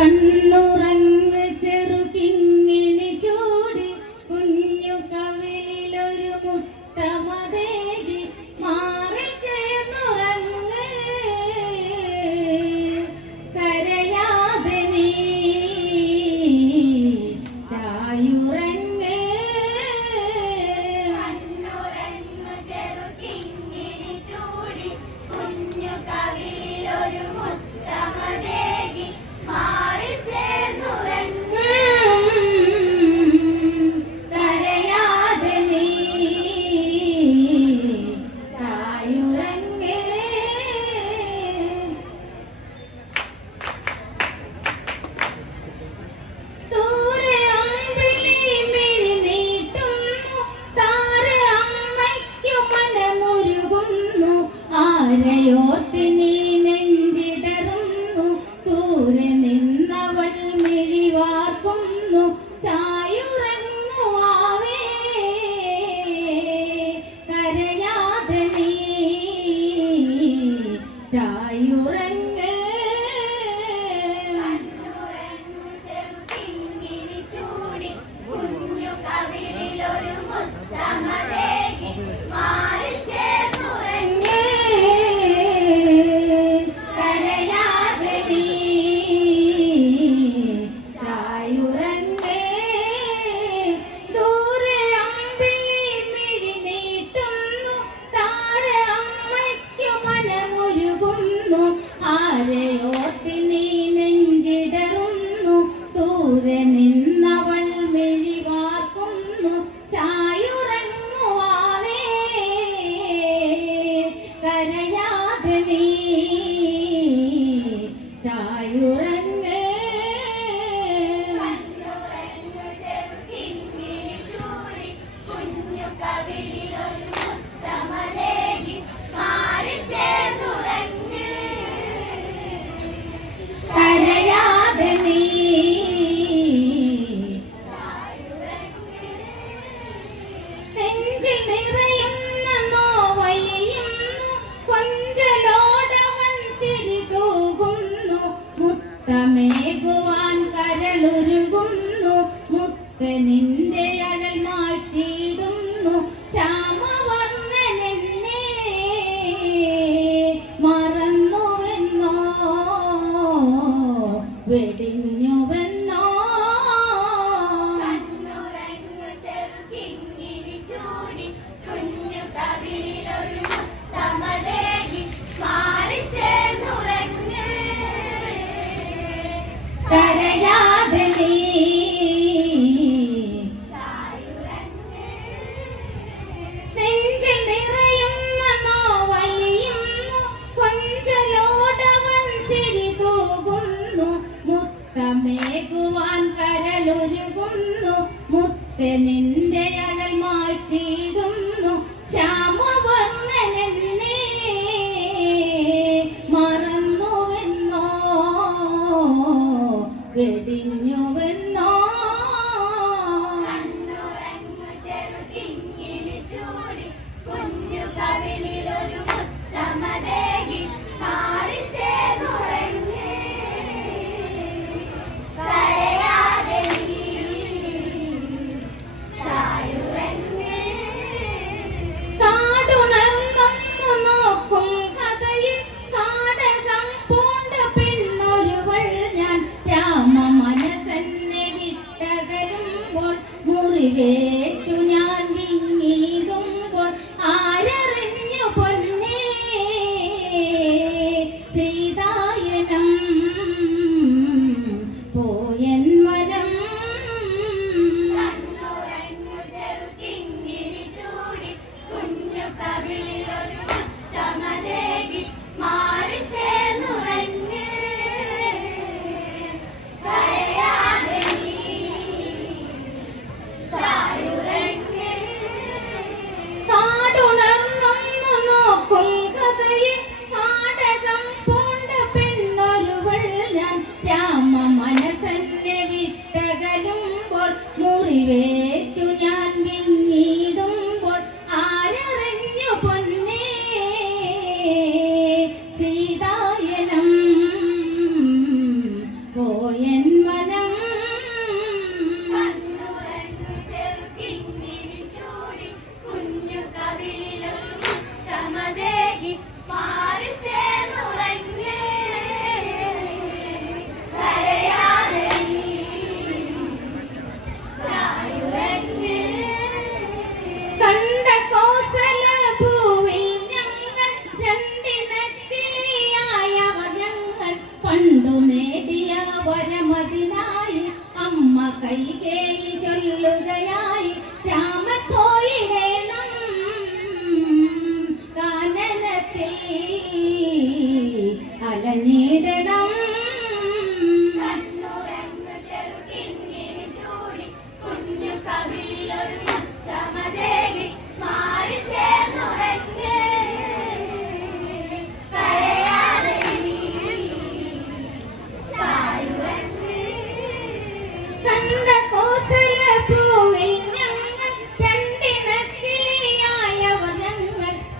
കണ്ണുറങ്ങ് കരളുരുകുന്നു മുത്ത മുത്തമേകുവാൻ കരളുരുകുന്നു. മുത്ത നിന്റെ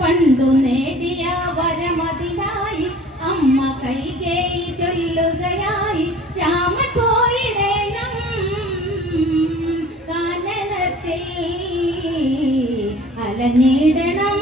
പണ്ടു നേടിയ വരമതിനായി അമ്മ കൈകേയി ചൊല്ലുകയായി. രാമൻ പോയിടേണം കാനനത്തിൽ അലനീടണം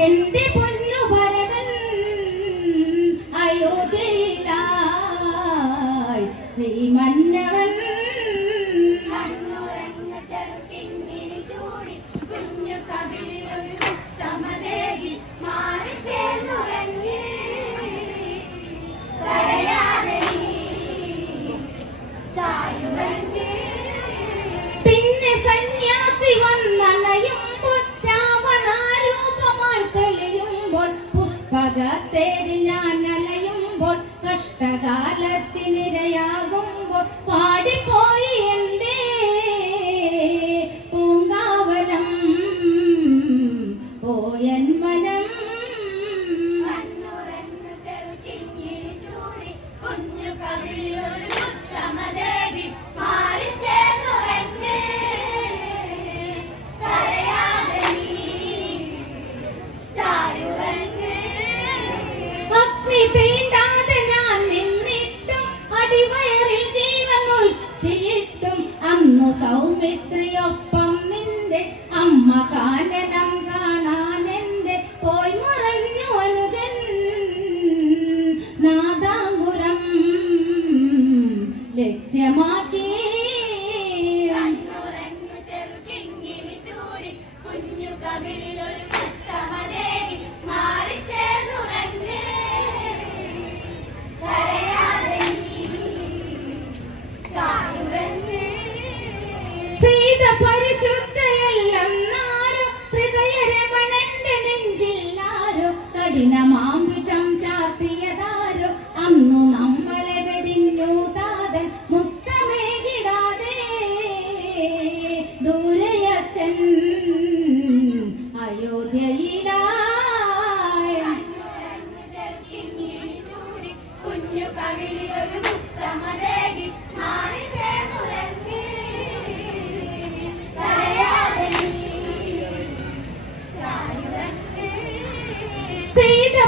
gente. Por പീഡനത്തിനിരയാകുമ്പോൾ പാടിപ്പോയി എന്തേ പൂങ്കാവനം പോയൻ മനം കുഞ്ഞു സൗമിത്രിയൊപ്പം നിന്റെ അമ്മ കാനന മാമ്പുഷം ചാർത്തിയതാ.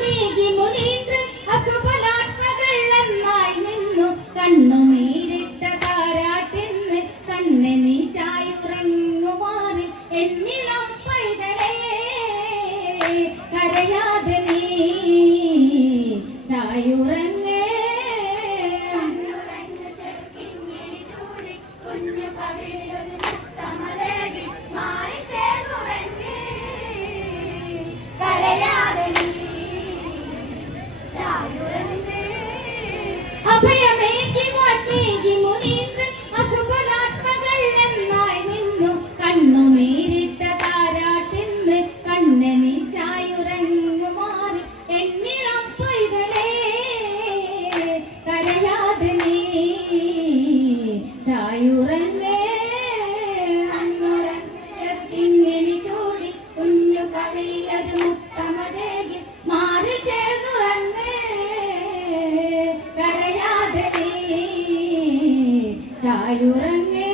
നീകി മുനീന്ദ്രൻ അസുഫലാത്മകള്ളെന്നായി നിന്നു. കണ്ണു നീരിട്ട താരാട്ടിന്ന് കണ്ണെ നീ ചായുറങ്ങുവാന് എന്നിളം പൈതലേ. കരയാതെ നീ ചായുറങ്ങേ. കുഞ്ഞു കവിളൊരു തമലേകി മാറി കാതലേ ഞായുറങ്ങേ